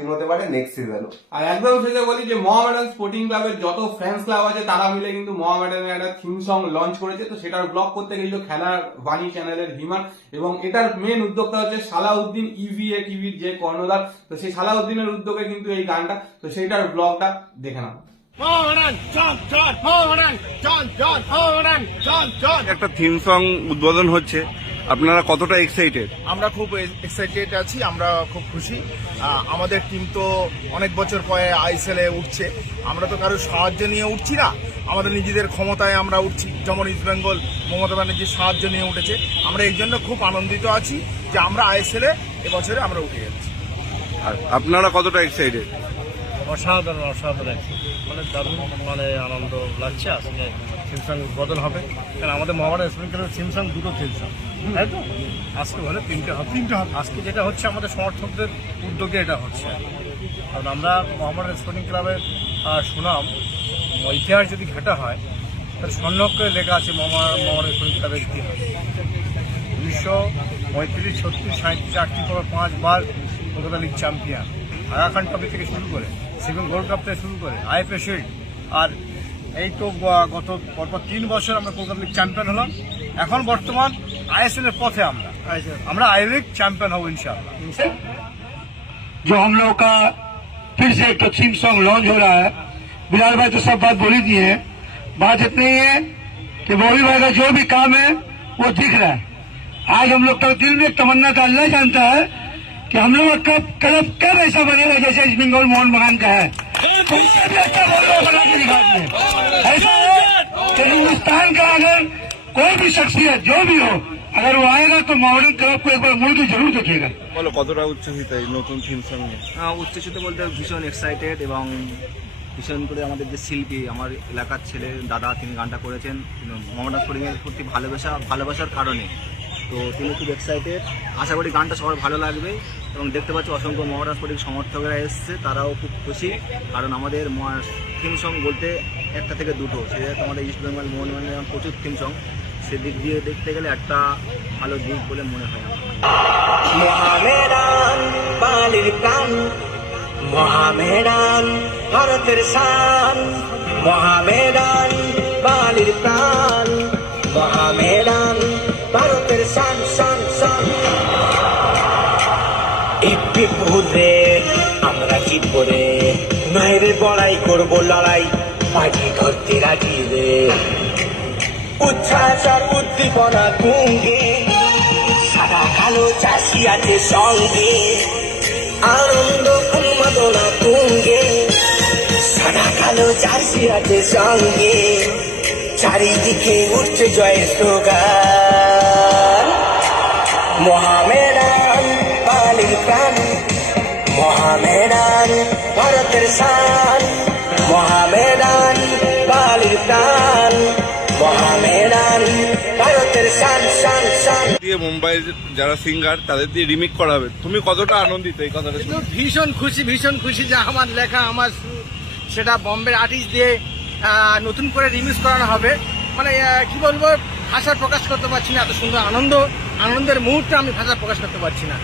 কঠিন হতে পারে নেক্সট সিজনও আর একদম শেষে বলি যে মোহামেডান স্পোর্টিং ক্লাবের যত ফ্যান্স ক্লাব আছে তারা মিলে কিন্তু মোহামেডানের একটা থিম সং লঞ্চ করেছে। তো সেটার ব্লগ করতে গেছিল খেলার বাণী চ্যানেলের হিমান এবং এটার মেন উদ্যোক্তা হচ্ছে সালাউদ্দিন ইভিএ টিভির যে কর্ণধার। তো সেই সালাউদ্দিনের উদ্যোগে কিন্তু এই গানটা। তো সেইটার ব্লগটা দেখে নাও. একটা থিম সং উদ্বোধন হচ্ছে। আপনারা কতটা এক্সাইটেড আমরা খুব এক্সাইটেড আছি আমরা খুব খুশি। আমাদের টিম তো অনেক বছর পরে আইএসএল এ উঠছে। আমরা তো কারও সাহায্য নিয়ে উঠছি না। আমাদের নিজেদের ক্ষমতায় আমরা উঠছি। যেমন ইস্ট বেঙ্গল মমতা ব্যানার্জির সাহায্য নিয়ে উঠেছে। আমরা এই জন্য খুব আনন্দিত আছি যে আমরা আইএসএল এ এবছরে আমরা উঠে যাচ্ছি আর আপনারা কতটা এক্সাইটেড অসাধারণ অসাধারণ মানে দারুণ মানে আনন্দ লাগছে। আজকে সিমসাং বদল হবে। কারণ আমাদের মহামারা স্প্রিংকেলের থিমসং দুটো থিমসং তাই তো? আজকে হলে তিনটে হবে। তিনটে হবে। আজকে যেটা হচ্ছে আমাদের সমর্থকদের উদ্যোগে এটা হচ্ছে। কারণ আমরা মহামারা স্পোর্টিং ক্লাবের সুনাম ইতিহাস যদি ঘাটা হয় তাহলে স্বর্ণক্ষরে লেখা আছে মহামারা স্পোর্টিং ক্লাবের ইতিহাস। উনিশশো পঁয়ত্রিশ ছত্রিশ সাঁত্রিশ আটটি পর পাঁচবার Kolkata league champion Aga Khan trophy থেকে শুরু করে সেভেন গোল্ড কাপ থেকে শুরু করে আইএফএ শিল্ড আর এই তো গত পরপর তিন বছর আমরা কলকাতা লিগ চ্যাম্পিয়ন হলাম। এখন বর্তমান আইএসএল এর পথে আমরা আমরা আই লিগ চ্যাম্পিয়ন হবো ইনশাআল্লাহ जो हम लोग का फिर से एक थीम सॉन्ग लॉन्च हो रहा है बिलाल भाई तो सब बात बोल ही दिए हैं बात इतनी ही है कि बॉबी भाई का जो भी काम है वो दिख रहा है आज हम लोग का दिल में एक तमन्ना था अल्लाह जानता है कि हम लोग का कब क्लब कब ऐसा बनेगा जैसे इस बंगाल मोहन बगान का है तो उससे भी अच्छा बॉलीवुड बना के दिखा दिए ऐसा है कि हिंदुस्तान का अगर कोई भी शख्सियत जो भी हो अगर वो आएगा तो मॉडर्न क्लब को एक बार मुड़ के जरूर देखेगा বলো কতটা উচ্ছ্বসিত এই নতুন থিম সং নিয়ে আহ, উচ্ছ্বসিত বলতে ভীষণ এক্সাইটেড এবং ভীষণ করে আমাদের যে শিল্পী আমার এলাকার ছেলে দাদা তিনি গানটা করেছেন মোহাম্মদ করিমের প্রতি ভালোবাসা ভালোবাসার কারণে তো তিনি খুব এক্সাইটেড আশা করি গানটা সবার ভালো লাগবে এবং দেখতে পাচ্ছি অসংখ্য মহারাজ পরিক সমর্থকরা এসছে তারাও খুব খুশি কারণ আমাদের থিম সং বলতে একটা থেকে দুটো সেটা আমাদের ইস্ট বেঙ্গল মোহনবাগানের প্রচুর থিম সং সেদিক দিয়ে দেখতে গেলে একটা ভালো দিক বলে মনে হয় মহামেডান ভারতের শান মহামেডান বালির মহামেডান ভারতের আমরা জিতব রে। নয়রে বড়াই করব লড়াই। বাজি ধরতে রাজি রে। উচ্ছ্বাস আর উদ্দীপনা তুঙ্গে। সাদা কালো চাষি আছে সঙ্গে। আনন্দ উন্মাদনা তুঙ্গে। সাদা কালো চাষি আছে সঙ্গে। চারিদিকে উঠছে জয় স্লোগান। মহামেডান বালির প্রাণ। মহামেডান ভারতের শান। মহামেডান বালির প্রাণ। ভারতের শান শান শান দিয়ে মুম্বাইয়ের যারা সিঙ্গার তাদের দিয়ে রিমিক করা হবে তুমি কতটা আনন্দিত এই কথাটা শুনে? ভীষণ খুশি ভীষণ খুশি যে আমার লেখা আমার সেটা বম্বের আর্টিস্ট দিয়ে নতুন করে রিমিক্স করানো হবে। মানে কি বলব ভাষা প্রকাশ করতে পারছি না এত সুন্দর আনন্দ আনন্দের মুহূর্তে আমি ভাষা প্রকাশ করতে পারছি না।